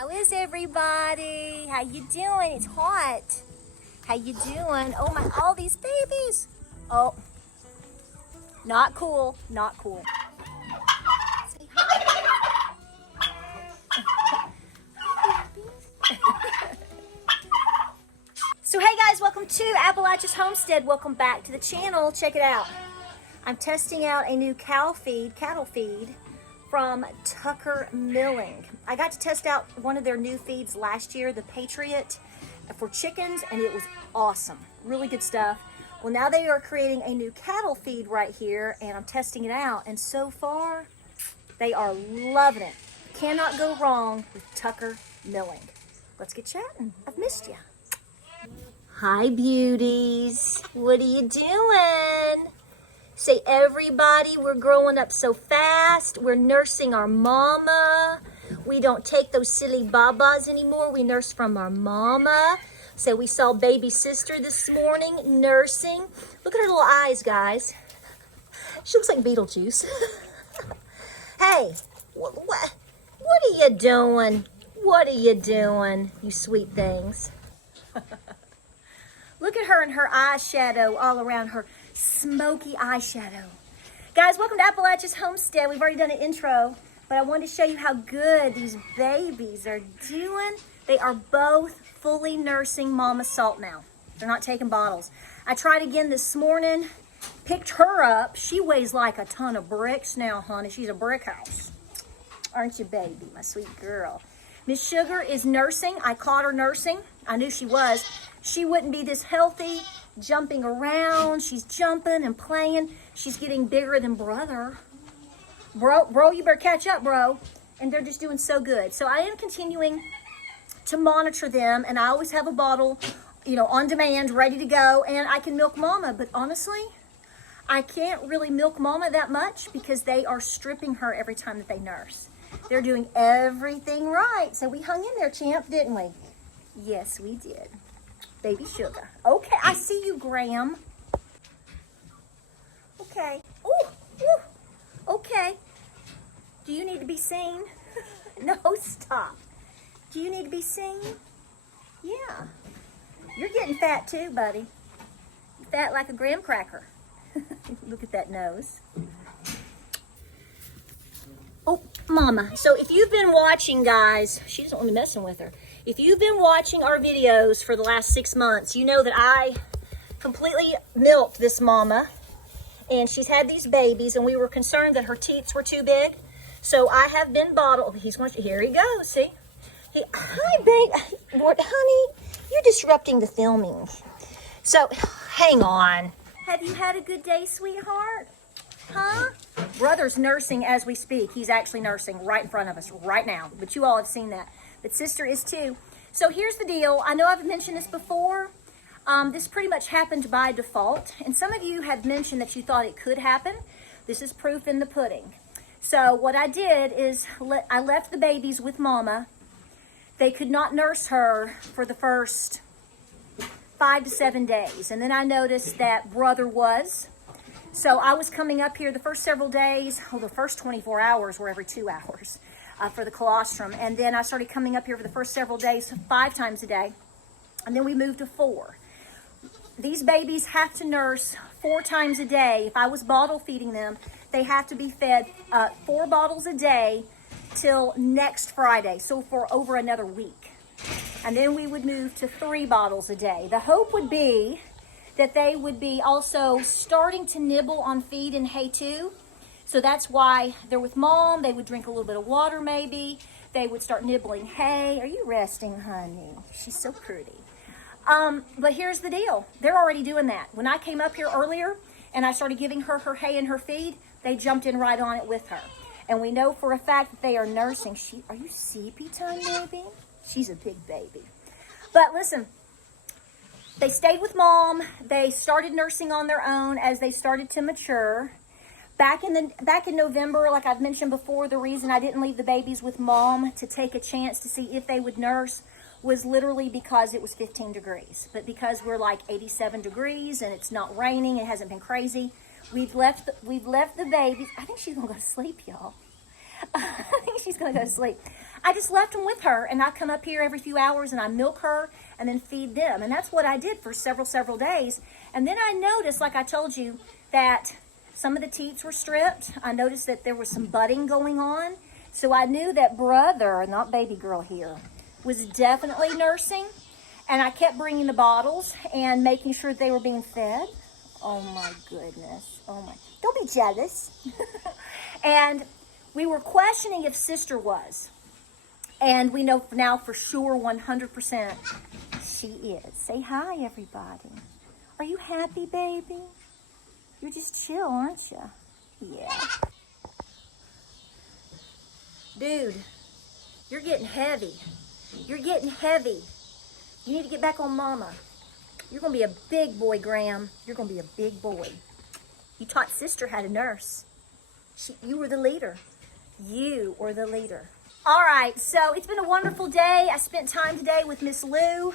How is everybody? How you doing? It's hot. How you doing? Oh my, all these babies. Oh, not cool, not cool. Say hi. So hey guys, welcome to Appalachia's Homestead. Welcome back to the channel. Check it out. I'm testing out a new cattle feed from Tucker Milling. I got to test out one of their new feeds last year, the Patriot, for chickens, and it was awesome. Really good stuff. Well, now they are creating a new cattle feed right here, and I'm testing it out, and so far, they are loving it. Cannot go wrong with Tucker Milling. Let's get chatting. I've missed you. Hi, beauties. What are you doing? Say, everybody, we're growing up so fast. We're nursing our mama. We don't take those silly babas anymore. We nurse from our mama. So we saw baby sister this morning nursing. Look at her little eyes, guys. She looks like Beetlejuice. Hey, what are you doing? What are you doing, you sweet things? Look at her and her eyeshadow all around her. Smoky eyeshadow. Guys, welcome to Appalachia's Homestead. We've already done an intro, but I wanted to show you how good these babies are doing. They are both fully nursing Mama Salt now. They're not taking bottles. I tried again this morning, picked her up. She weighs like a ton of bricks now, honey. She's a brick house. Aren't you, baby, my sweet girl? Miss Sugar is nursing. I caught her nursing. I knew she was. She wouldn't be this healthy, jumping around. She's jumping and playing. She's getting bigger than brother. Bro, you better catch up, bro. And they're just doing so good. So I am continuing to monitor them, and I always have a bottle, on demand, ready to go, and I can milk Mama. But honestly, I can't really milk Mama that much because they are stripping her every time that they nurse. They're doing everything right. So we hung in there, champ, didn't we? Yes, we did. Baby Sugar. Okay, I see you, Graham. Okay. Ooh. Okay. Do you need to be seen? No, stop. Do you need to be seen? Yeah. You're getting fat too, buddy. Fat like a graham cracker. Look at that nose. Oh, Mama. So if you've been watching, guys, she doesn't want me messing with her. If you've been watching our videos for the last 6 months, you know that I completely milked this Mama, and she's had these babies, and we were concerned that her teats were too big. So I have been bottled. Here he goes. See? Hi, babe. Honey, you're disrupting the filming. So, hang on. Have you had a good day, sweetheart? Huh? Brother's nursing as we speak. He's actually nursing right in front of us right now. But you all have seen that. But sister is too. So here's the deal. I know I've mentioned this before. This pretty much happened by default. And some of you have mentioned that you thought it could happen. This is proof in the pudding. So what I did is I left the babies with Mama. They could not nurse her for the first 5 to 7 days. And then I noticed that brother was. So I was coming up here the first several days. The first 24 hours were every 2 hours. For the colostrum, and then I started coming up here for the first several days 5 times a day, and then we moved to 4. These babies have to nurse 4 times a day. If I was bottle feeding them, they have to be fed 4 bottles a day till next Friday, so for over another week. And then we would move to 3 bottles a day. The hope would be that they would be also starting to nibble on feed and hay too. So that's why they're with Mom. They would drink a little bit of water maybe. They would start nibbling hay. Are you resting, honey? She's so pretty. But here's the deal. They're already doing that. When I came up here earlier and I started giving her her hay and her feed, they jumped in right on it with her. And we know for a fact that they are nursing. Are you sleepy time, baby? She's a big baby. But listen, they stayed with Mom. They started nursing on their own as they started to mature. Back in November, like I've mentioned before, the reason I didn't leave the babies with Mom to take a chance to see if they would nurse was literally because it was 15 degrees. But because we're like 87 degrees and it's not raining, it hasn't been crazy, we've left the babies. I think she's gonna go to sleep, y'all. I think she's gonna go to sleep. I just left them with her, and I come up here every few hours and I milk her and then feed them. And that's what I did for several days. And then I noticed, like I told you, that some of the teats were stripped. I noticed that there was some budding going on. So I knew that brother, not baby girl here, was definitely nursing. And I kept bringing the bottles and making sure they were being fed. Oh my goodness. Oh my. Don't be jealous. And we were questioning if sister was. And we know now for sure 100% she is. Say hi, everybody. Are you happy, baby? You're just chill, aren't you? Yeah. Dude, you're getting heavy. You're getting heavy. You need to get back on mama. You're going to be a big boy, Graham. You're going to be a big boy. You taught sister how to nurse. You were the leader. You were the leader. All right, so it's been a wonderful day. I spent time today with Miss Lou.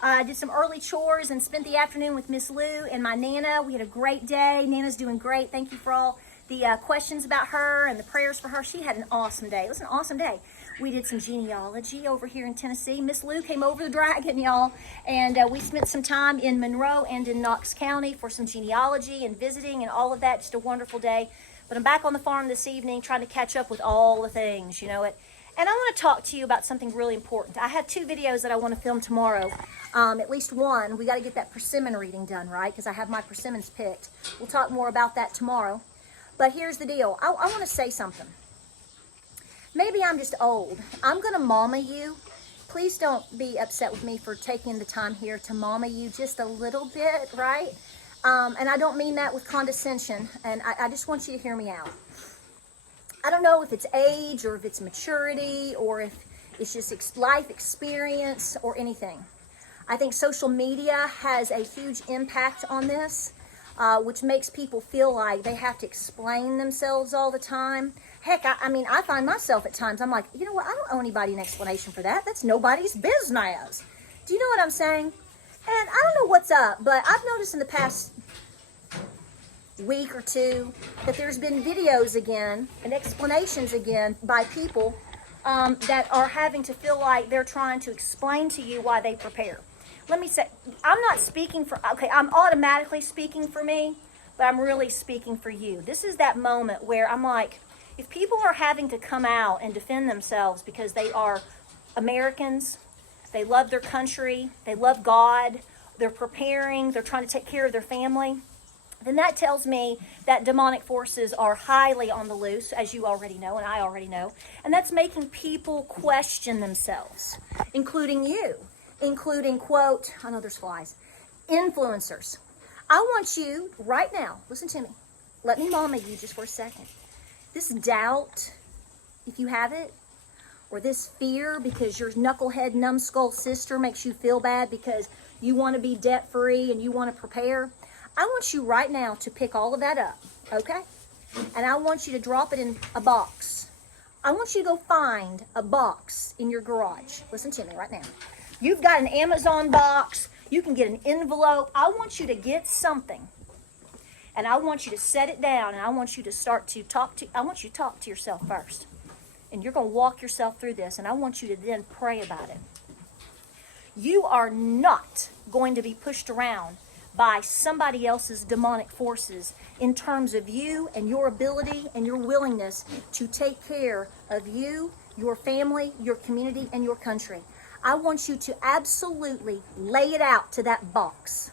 I did some early chores and spent the afternoon with Miss Lou and my Nana. We had a great day. Nana's doing great. Thank you for all the questions about her and the prayers for her. She had an awesome day. It was an awesome day. We did some genealogy over here in Tennessee. Miss Lou came over the dragon, y'all, and we spent some time in Monroe and in Knox County for some genealogy and visiting and all of that. Just a wonderful day. But I'm back on the farm this evening trying to catch up with all the things, you know it. And I want to talk to you about something really important. I have 2 videos that I want to film tomorrow. At least one. We got to get that persimmon reading done, right? Because I have my persimmons picked. We'll talk more about that tomorrow. But here's the deal. I want to say something. Maybe I'm just old. I'm going to mama you. Please don't be upset with me for taking the time here to mama you just a little bit, right? And I don't mean that with condescension. And I just want you to hear me out. I don't know if it's age or if it's maturity or if it's just life experience or anything. I think social media has a huge impact on this, which makes people feel like they have to explain themselves all the time. Heck, I mean, I find myself at times, I'm like, you know what, I don't owe anybody an explanation for that. That's nobody's business. Do you know what I'm saying? And I don't know what's up, but I've noticed in the past week or 2 that there's been videos again and explanations again by people that are having to feel like they're trying to explain to you why they prepare. Let me say, I'm not speaking for, okay, I'm automatically speaking for me, but I'm really speaking for you. This is that moment where I'm like, if people are having to come out and defend themselves because they are Americans, they love their country, they love God, they're preparing, they're trying to take care of their family, then that tells me that demonic forces are highly on the loose, as you already know, and I already know. And that's making people question themselves, including you, including, quote, I know there's flies, influencers. I want you right now, listen to me. Let me mama you just for a second. This doubt, if you have it, or this fear because your knucklehead numbskull sister makes you feel bad because you want to be debt-free and you want to prepare, I want you right now to pick all of that up, okay? And I want you to drop it in a box. I want you to go find a box in your garage. Listen to me right now. You've got an Amazon box. You can get an envelope. I want you to get something. And I want you to set it down, and I want you to start to talk to, I want you to talk to yourself first. And you're going to walk yourself through this, and I want you to then pray about it. You are not going to be pushed around by somebody else's demonic forces in terms of you and your ability and your willingness to take care of you, your family, your community, and your country. I want you to absolutely lay it out to that box.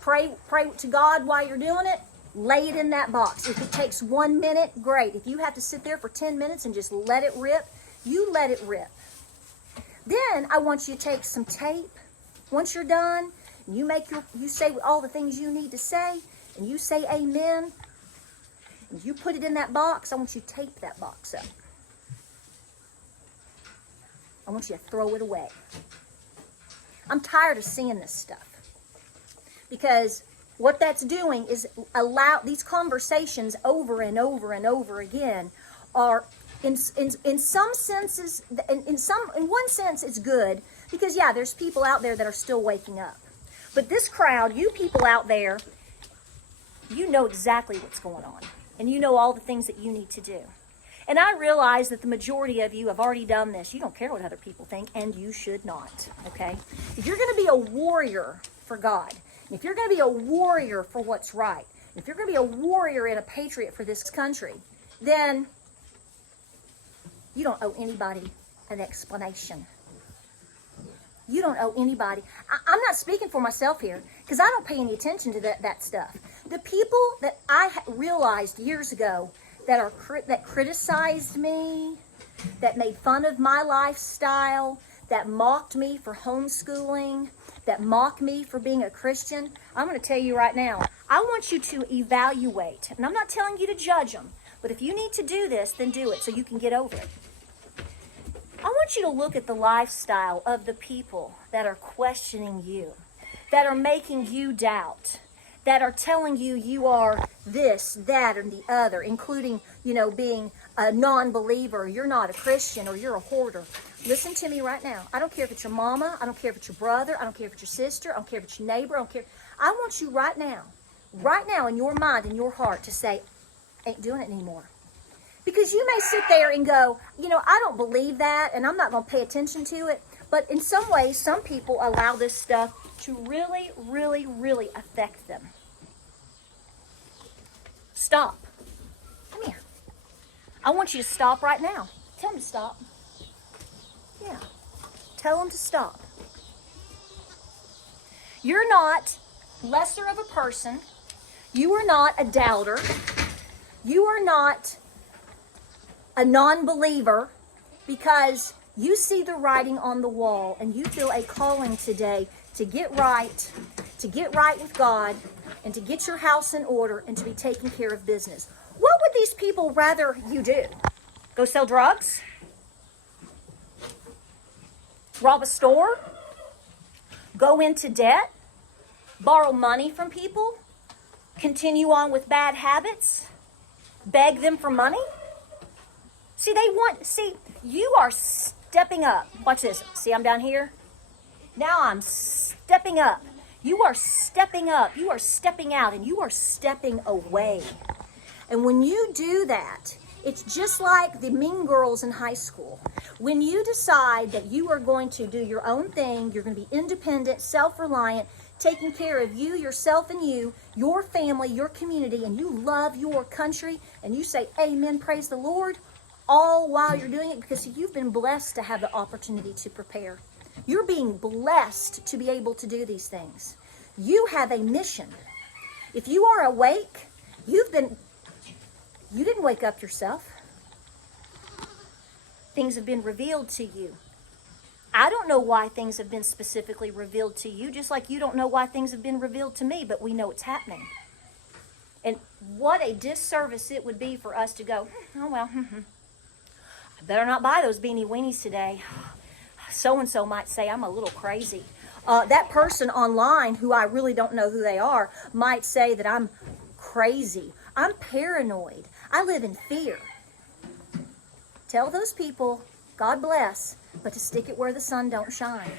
Pray to God while you're doing it. Lay it in that box. If it takes 1 minute, great. If you have to sit there for 10 minutes and just let it rip, you let it rip. Then I want you to take some tape. Once you're done, you say all the things you need to say, and you say amen, and you put it in that box. I want you to tape that box up. I want you to throw it away. I'm tired of seeing this stuff. Because what that's doing is allow these conversations over and over and over again are in some senses, in one sense it's good, because yeah, there's people out there that are still waking up. But this crowd, you people out there, you know exactly what's going on. And you know all the things that you need to do. And I realize that the majority of you have already done this. You don't care what other people think, and you should not, okay? If you're going to be a warrior for God, if you're going to be a warrior for what's right, if you're going to be a warrior and a patriot for this country, then you don't owe anybody an explanation. You don't owe anybody. I'm not speaking for myself here because I don't pay any attention to that stuff. The people that I realized years ago that criticized me, that made fun of my lifestyle, that mocked me for homeschooling, that mocked me for being a Christian, I'm going to tell you right now, I want you to evaluate. And I'm not telling you to judge them, but if you need to do this, then do it so you can get over it. I want you to look at the lifestyle of the people that are questioning you, that are making you doubt, that are telling you you are this, that, and the other, including, being a non-believer, you're not a Christian, or you're a hoarder. Listen to me right now. I don't care if it's your mama, I don't care if it's your brother, I don't care if it's your sister, I don't care if it's your neighbor, I don't care. I want you right now in your mind, in your heart, to say, ain't doing it anymore. Because you may sit there and go, I don't believe that, and I'm not going to pay attention to it. But in some ways, some people allow this stuff to really, really, really affect them. Stop. Come here. I want you to stop right now. Tell them to stop. Yeah. Tell them to stop. You're not lesser of a person. You are not a doubter. You are not a non-believer, because you see the writing on the wall and you feel a calling today to get right with God, and to get your house in order, and to be taking care of business. What would these people rather you do? Go sell drugs? Rob a store? Go into debt? Borrow money from people? Continue on with bad habits? Beg them for money? You are stepping up. Watch this. See, I'm down here. Now I'm stepping up. You are stepping up. You are stepping out, and you are stepping away. And when you do that, it's just like the mean girls in high school. When you decide that you are going to do your own thing, you're going to be independent, self-reliant, taking care of you, yourself, and your family, your community, and you love your country, and you say, amen, praise the Lord, all while you're doing it, because you've been blessed to have the opportunity to prepare. You're being blessed to be able to do these things. You have a mission. If you are awake, you didn't wake up yourself. Things have been revealed to you. I don't know why things have been specifically revealed to you, just like you don't know why things have been revealed to me, but we know it's happening. And what a disservice it would be for us to go, oh well, I better not buy those beanie weenies today. So-and-so might say I'm a little crazy. That person online, who I really don't know who they are, might say that I'm crazy. I'm paranoid. I live in fear. Tell those people, God bless, but to stick it where the sun don't shine.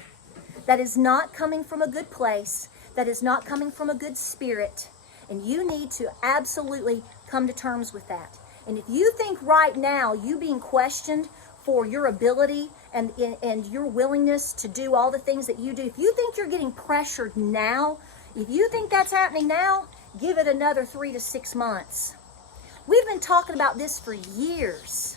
That is not coming from a good place. That is not coming from a good spirit. And you need to absolutely come to terms with that. And if you think right now you being questioned for your ability and your willingness to do all the things that you do, if you think you're getting pressured now, if you think that's happening now, give it another 3 to 6 months. We've been talking about this for years.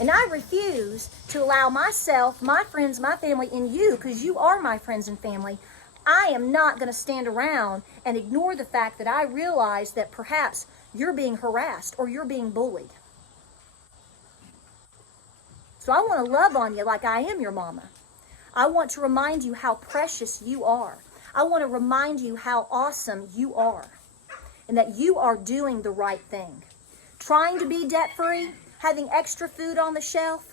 And I refuse to allow myself, my friends, my family, and you, because you are my friends and family, I am not going to stand around and ignore the fact that I realize that perhaps you're being harassed or you're being bullied. So I want to love on you like I am your mama. I want to remind you how precious you are. I want to remind you how awesome you are, and that you are doing the right thing. Trying to be debt-free, having extra food on the shelf,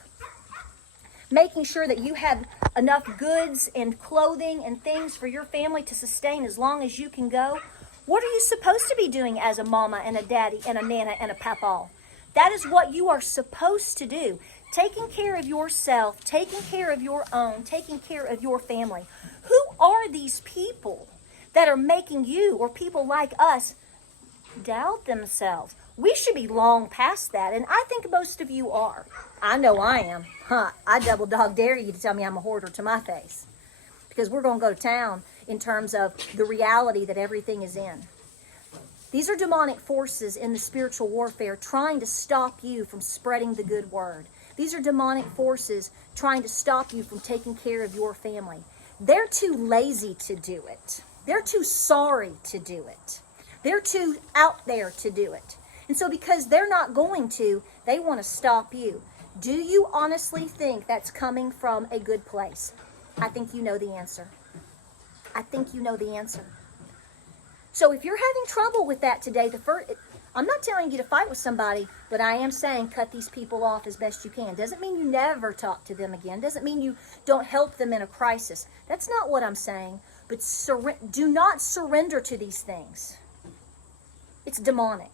making sure that you have enough goods and clothing and things for your family to sustain as long as you can go. What are you supposed to be doing as a mama and a daddy and a nana and a papa? That is what you are supposed to do. Taking care of yourself, taking care of your own, taking care of your family. Who are these people that are making you, or people like us, doubt themselves? We should be long past that, and I think most of you are. I know I am. I double dog dare you to tell me I'm a hoarder to my face, because we're going to go to town in terms of the reality that everything is in. These are demonic forces in the spiritual warfare trying to stop you from spreading the good word. These are demonic forces trying to stop you from taking care of your family. They're too lazy to do it. They're too sorry to do it. They're too out there to do it. And so because they're not going to, they want to stop you. Do you honestly think that's coming from a good place? I think you know the answer. I think you know the answer. So if you're having trouble with that today, I'm not telling you to fight with somebody, but I am saying cut these people off as best you can. Doesn't mean you never talk to them again. Doesn't mean you don't help them in a crisis. That's not what I'm saying. But do not surrender to these things. It's demonic.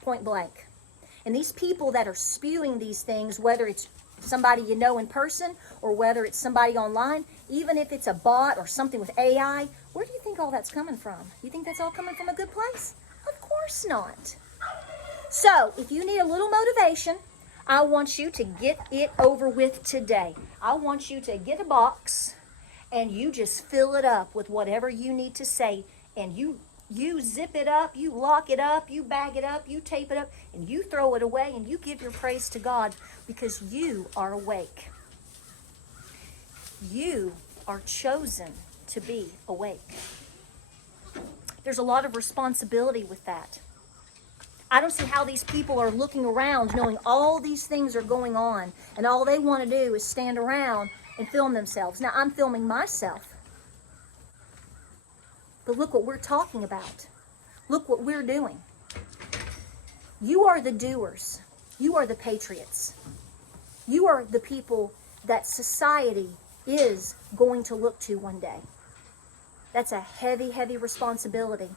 Point blank. And these people that are spewing these things, whether it's somebody you know in person or whether it's somebody online, even if it's a bot or something with AI, where do you think all that's coming from? You think that's all coming from a good place? Of course not. So, if you need a little motivation, I want you to get it over with today. I want you to get a box and you just fill it up with whatever you need to say, and you zip it up, you lock it up, you bag it up, you tape it up, and you throw it away, and you give your praise to God because you are awake. You are chosen to be awake. There's a lot of responsibility with that. I don't see how these people are looking around knowing all these things are going on, and all they want to do is stand around and film themselves. Now, I'm filming myself. But look what we're talking about. Look what we're doing. You are the doers. You are the patriots. You are the people that society is going to look to one day. That's a heavy, heavy responsibility.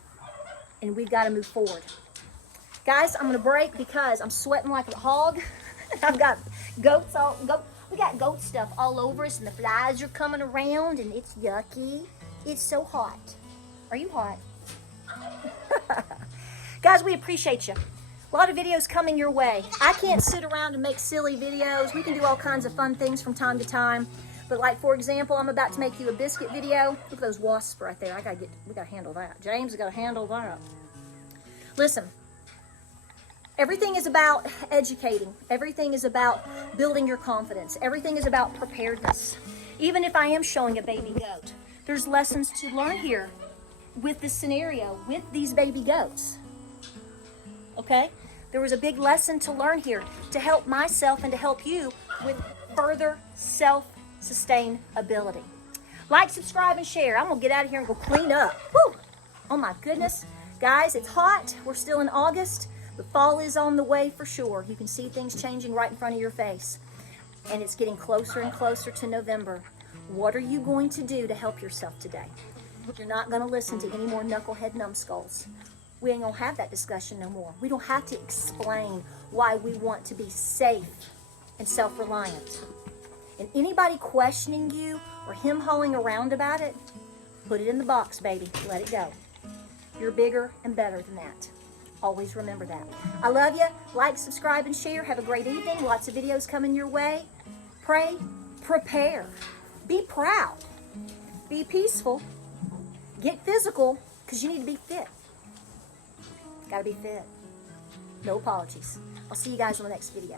And we've got to move forward. Guys, I'm going to break because I'm sweating like a hog. I've got we got goat stuff all over us, and the flies are coming around, and it's yucky. It's so hot. Are you hot? Guys, we appreciate you. A lot of videos coming your way. I can't sit around and make silly videos. We can do all kinds of fun things from time to time. But like, for example, I'm about to make you a biscuit video. Look at those wasps right there. We gotta handle that. James has got to handle that. Listen, everything is about educating. Everything is about building your confidence. Everything is about preparedness. Even if I am showing a baby goat, there's lessons to learn here with this scenario, with these baby goats. Okay? There was a big lesson to learn here to help myself and to help you with further self-sustainability. Like, subscribe, and share. I'm going to get out of here and go clean up. Woo! Oh my goodness. Guys, it's hot. We're still in August, but fall is on the way for sure. You can see things changing right in front of your face. And it's getting closer and closer to November. What are you going to do to help yourself today? You're not going to listen to any more knucklehead numbskulls. We ain't going to have that discussion no more. We don't have to explain why we want to be safe and self-reliant. And anybody questioning you or him-hawing around about it, put it in the box, baby. Let it go. You're bigger and better than that. Always remember that. I love you. Like, subscribe, and share. Have a great evening. Lots of videos coming your way. Pray. Prepare. Be proud. Be peaceful. Get physical, because you need to be fit. Got to be fit. No apologies. I'll see you guys on the next video.